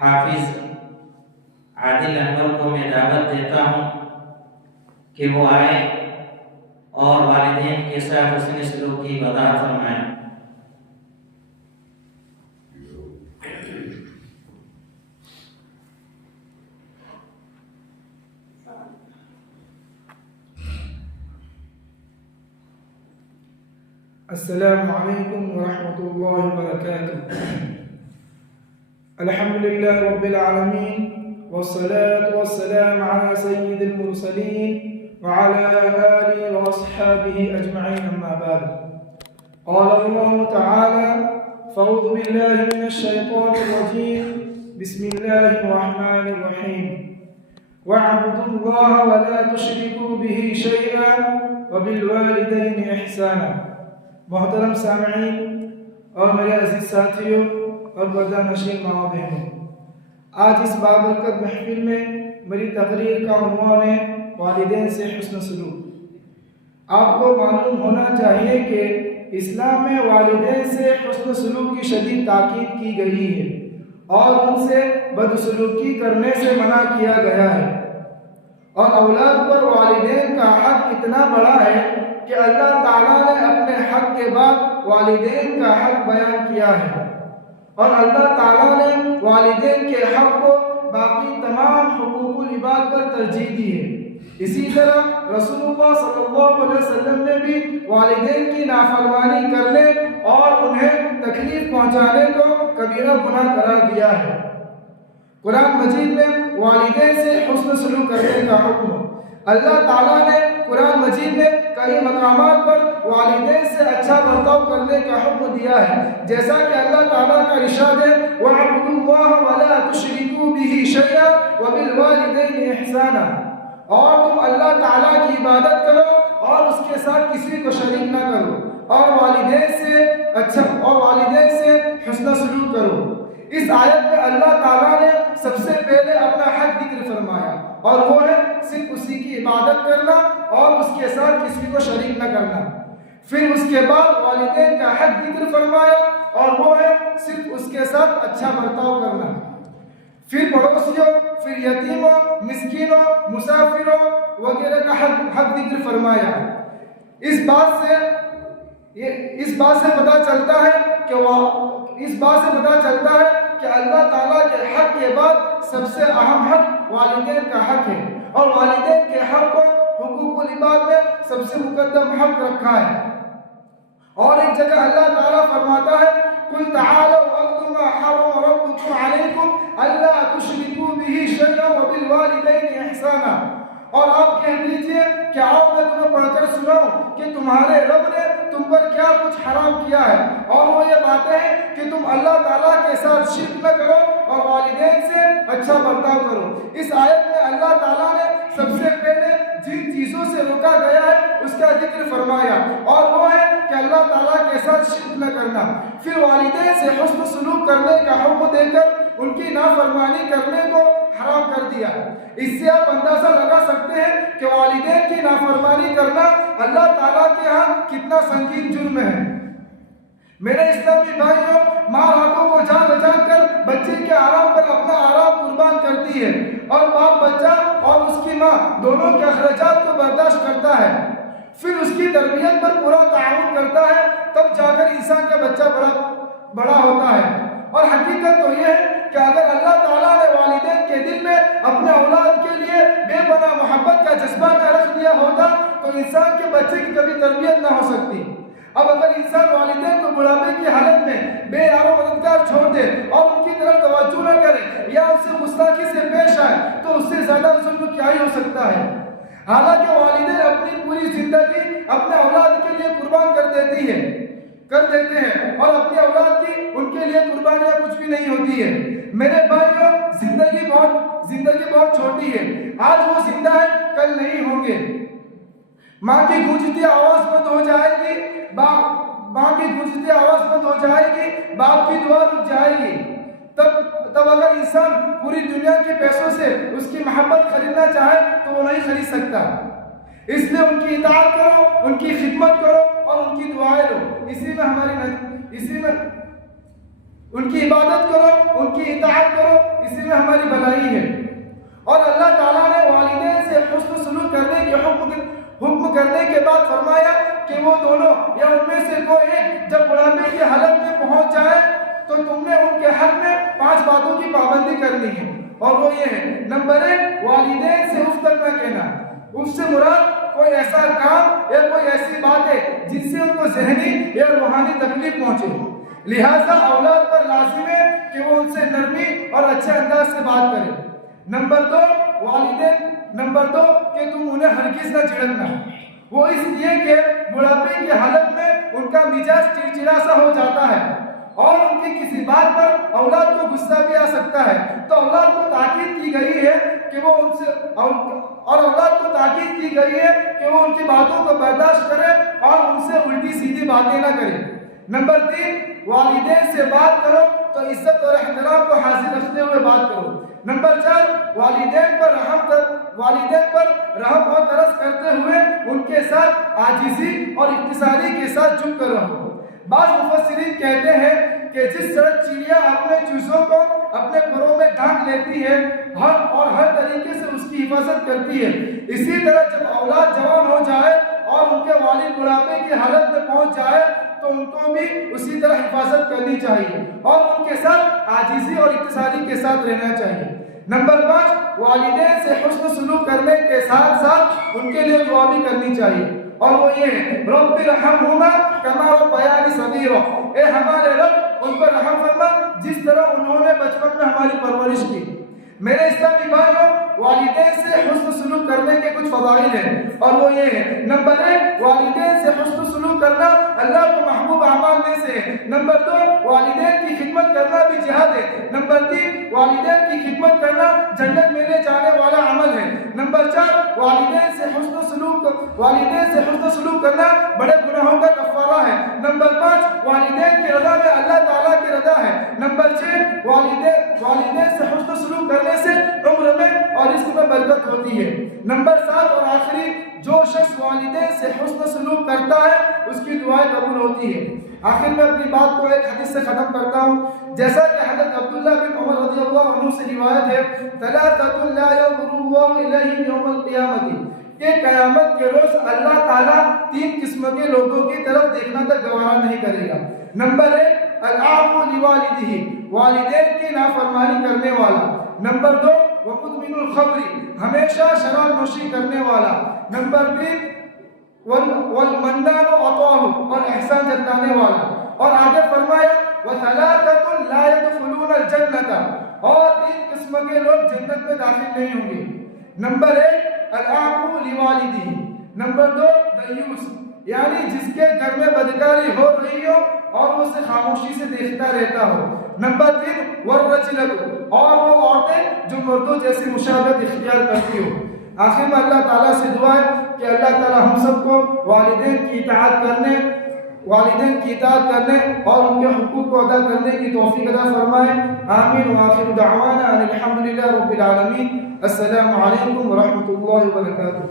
حافظ عادل انور کو میں دعوت دیتا ہوں کہ وہ آئے اور والدین کے ساتھ حسن سلوک کی وضاحت فرمائیں۔ السلام علیکم ورحمۃ اللہ وبرکاتہ۔ الحمد للہ رب العالمین والصلاة والسلام على سید المرسلین وعلى آلہ واصحابہ اجمعین، اما بعد۔ قال اللہ تعالی فاعوذ باللہ من الشیطان الرجیم بسم اللہ الرحمن الرحیم واعبدوا اللہ ولا تشرکوا به شیئا وبالوالدین احسانا۔ محترم سامعین اور میرے عزیز ساتھیوں اور پردہ نشین ماں بہنوں، آج اس بابرکت محفل میں میری تقریر کا عنوان ہے والدین سے حسن سلوک۔ آپ کو معلوم ہونا چاہیے کہ اسلام میں والدین سے حسن سلوک کی شدید تاکید کی گئی ہے اور ان سے بدسلوکی کرنے سے منع کیا گیا ہے، اور اولاد پر والدین کا حق اتنا بڑا ہے کہ اللہ تعالیٰ نے اپنے حق کے بعد والدین کا حق بیان کیا ہے، اور اللہ تعالیٰ نے والدین کے حق کو باقی تمام حقوق العباد پر ترجیح دی ہے۔ اسی طرح رسول اللہ صلی اللہ علیہ وسلم نے بھی والدین کی نافرمانی کرنے اور انہیں تکلیف پہنچانے کو کبیرہ گناہ قرار دیا ہے۔ قرآن مجید میں والدین سے حسن سلوک کرنے کا حکم اللہ تعالیٰ نے قرآن مجید میں کئی مقامات پر والدین سے اچھا برتاؤ کرنے کا حکم دیا ہے، جیسا کہ اللہ تعالیٰ کا ارشاد ہے وَاعْبُدُوا اللَّهَ وَلَا تُشْرِكُوا بِهِ شَيْئًا وَبِالْوَالِدَيْنِ إِحْسَانًا، اور تم اللہ تعالیٰ کی عبادت کرو اور اس کے ساتھ کسی کو شریک نہ کرو، اور والدین سے حسن سلوک کرو۔ اس آیت میں اللہ تعالیٰ نے سب سے پہلے اپنا حق ذکر فرمایا، اور وہ ہے صرف اسی کی عبادت کرنا اور اس کے ساتھ کسی کو شریک نہ کرنا۔ پھر اس کے بعد والدین کا حق ذکر فرمایا، اور وہ ہے صرف اس کے ساتھ اچھا برتاؤ کرنا۔ پھر پڑوسیوں، پھر یتیموں، مسکینوں، مسافروں وغیرہ کا حق ذکر فرمایا۔ اس بات سے پتہ چلتا ہے کہ اللہ تعالیٰ کے حق کے بعد سب سے اہم حق والدین کا حق ہے، اور والدین کے حق کو حقوق العباد میں سب سے مقدم حق رکھا ہے۔ اور ایک جگہ اللہ تعالیٰ فرماتا ہے قُلْ تَعَالَوْا أَتْلُ مَا حَرَّمَ رَبُّكُمْ عَلَيْكُمْ أَلَّا تُشْرِكُوا بِهِ شَيْئًا وَبِالْوَالِدَيْنِ إِحْسَانًا، اور آپ کہہ دیجئے کہ آؤ میں تمہیں پڑھ کر سناؤں کہ تمہارے رب نے تم پر کیا کچھ حرام کیا ہے، اور وہ یہ باتیں ہیں کہ تم اللہ تعالیٰ کے ساتھ شرک نہ کرو اور والدین سے اچھا برتاؤ کرو۔ اس آیت میں اللہ تعالیٰ نے سب سے پہلے جن چیزوں سے روکا گیا ہے اس کا ذکر فرمایا، اور وہ ہے کہ اللہ تعالیٰ کے ساتھ شرک نہ کرنا۔ پھر والدین سے حسن سلوک کرنے کا حکم دے کر ان کی نافرمانی کرنے کو حرام کر دیا۔ اس سے آپ اندازہ لگا سکتے ہیں کہ والدین کی نافرمانی کرنا اللہ تعالیٰ کے ہاں کتنا سنگین جرم ہے۔ میرے اسلامی بھائیوں، ماں راتوں کو جان بچا کر بچے کے آرام پر اپنا آرام قربان کرتی ہے، اور باپ بچہ اور اس کی ماں دونوں کے اخراجات کو برداشت کرتا ہے، پھر اس کی تربیت پر پورا تعاون کرتا ہے، تب جا کر انسان کا بچہ بڑا ہوتا ہے۔ اور حقیقت تو یہ ہے کہ اگر اللہ تعالیٰ نے والدین کے دل میں اپنے اولاد کے لیے بے پناہ محبت کا جذبہ نہ رکھ دیا ہوتا تو انسان کے بچے کی کبھی تربیت نہ ہو سکتی۔ اب اگر انسان والدین کو بڑھاپے کی حالت میں بے یار و مددگار چھوڑ دے اور ان کی طرف توجہ نہ کرے یا ان سے گستاخی سے پیش آئے تو اس سے زیادہ ظلم کیا ہی ہو سکتا ہے۔ حالانکہ والدین اپنی پوری زندگی اپنے اولاد کے لیے قربان کر دیتے ہیں اور اپنی اولاد کی ان کے لیے قربانیاں کچھ بھی نہیں ہوتی ہے۔ میرے بھائیوں، زندگی بہت چھوٹی ہے، آج وہ زندہ ہے کل نہیں ہوں گے۔ ماں کی گونجتی آواز بند ہو جائے گی، باپ کی دعا رک جائے گی، تب اگر انسان پوری دنیا کے پیسوں سے اس کی محبت خریدنا چاہے تو وہ نہیں خرید سکتا۔ اس لیے ان کی اطاعت کرو، ان کی خدمت کرو اور ان کی دعائیں لو، اسی میں ان کی عبادت کرو، ان کی اطاعت کرو، اسی میں ہماری بھلائی ہے۔ اور اللہ تعالیٰ نے والدین سے حسن سلوک کرنے کے حکم کرنے کے بعد فرمایا کہ وہ دونوں یا ان میں سے کوئی ایک جب بڑھاپے کی حالت میں پہنچ جائے تو تم نے ان کے حق میں 5 باتوں کی پابندی کرنی ہے، اور وہ یہ ہے: نمبر 1، والدین سے اف تک نہ کہنا۔ اس سے مراد کوئی ایسا کام یا کوئی ایسی بات ہے جن سے ان کو ذہنی یا روحانی تکلیف پہنچے، لہذا اولاد پر لازم ہے کہ وہ ان سے نرمی اور اچھے انداز سے بات کرے۔ نمبر 2 کہ تم انہیں ہرگز نہ جھڑکنا، وہ اس لیے کہ بڑھاپے کی حالت میں ان کا مزاج چڑچڑا سا ہو جاتا ہے اور ان کی کسی بات پر اولاد کو غصہ بھی آ سکتا ہے، تو اولاد کو تاکید کی گئی ہے کہ وہ ان سے ان کی باتوں کو برداشت کرے اور ان سے الٹی سیدھی باتیں نہ کرے۔ نمبر 3، والدین سے بات کرو تو عزت اور احترام کو حاضر رکھتے ہوئے بات کرو۔ نمبر 4، والدین پر رحم اور ترس کرتے ہوئے ان کے ساتھ عاجزی اور اختصاری کے ساتھ جھک کر رہو۔ بعض مفسرین کہتے ہیں کہ جس طرح چڑیا اپنے چوزوں کو اپنے پروں میں ڈھانک لیتی ہے اور ہر طریقے سے اس کی حفاظت کرتی ہے، اسی طرح جب اولاد جوان ہو جائے اور ان کے والد بڑھاپے کی حالت میں پہنچ جائے تو ان کو بھی اسی طرح حفاظت کرنی چاہیے اور ان کے ساتھ عاجزی اور اختصاری کے ساتھ رہنا چاہیے۔ نمبر 5، والدین سے حسن سلوک کرنے کے ساتھ ساتھ ان کے لیے دعا بھی کرنی چاہیے، اور وہ یہ ہے: رب ارحمہما کما ربیانی صغیرا، اے ہمارے رب ان پر رحم فرما جس طرح انہوں نے بچپن میں ہماری پرورش کی۔ میرے اسلامی بھائیوں، والدین سے حسن سلوک کرنے کے کچھ فضائل ہیں، اور وہ یہ ہے: نمبر 1، والدین سے حسن سلوک کرنا اللہ کو محبوب اعمال میں سے ہے۔ نمبر 2، والدین کی خدمت کرنا بھی جہاد ہے۔ نمبر 3، والدین کی خدمت کرنا جنت میں لے جانے والا عمل ہے۔ نمبر 4، والدین سے حسن سلوک کرنا بڑے گناہوں کا کفارہ ہے۔ نمبر 5، والدین کی رضا میں اللہ تعالیٰ کی رضا ہے۔ نمبر 6، والدین سے حسن سلوک کرنے سے عمر میں اور رزق میں برکت ہوتی ہے۔ نمبر 7 اور آخری، جو شخص والدین سے حسن سلوک کرتا ہے اس کی دعائیں قبول ہوتی ہے۔ آخر میں اپنی بات کو ایک حدیث سے ختم کرتا ہوں، جیسا کہ حضرت عبداللہ بن عمر رضی اللہ عنہ سے روایت ہے: ثلاثة لا ينظر الله إليهم يوم القيامة، کہ قیامت کے روز اللہ تعالیٰ 3 قسم کے لوگوں کی طرف دیکھنا تک گوارا نہیں کرے گا۔ نمبر 1، العاق لوالدہ، والدین کی نافرمانی کرنے والا۔ نمبر 2، ومدمن الخمر، ہمیشہ شراب نوشی کرنے والا۔ نمبر 3، والمنان عطاہ، اور احسان جتانے والا۔ اور آگے فرمایا: وثلاثة لا يدخلون الجنة، اور 3 قسم کے لوگ جنت میں داخل نہیں ہوں گے۔ نمبر 1، العاق لوالدہ۔ نمبر 2، دیوس، یعنی جس کے گھر میں بدکاری ہو رہی ہو اور وہ اسے خاموشی سے دیکھتا رہتا ہو۔ نمبر 3، والرجلۃ، اور وہ عورتیں جو مردوں جیسی مشابہت اختیار کرتی ہو۔ آخر میں اللہ تعالیٰ سے دعا ہے کہ اللہ تعالیٰ ہم سب کو والدین کی اطاعت کرنے اور ان کے حقوق کو ادا کرنے کی توفیق عطا فرمائے۔ آمین۔ وآخر دعوانا ان الحمد للہ رب العالمین۔ السلام علیکم ورحمۃ اللہ وبرکاتہ۔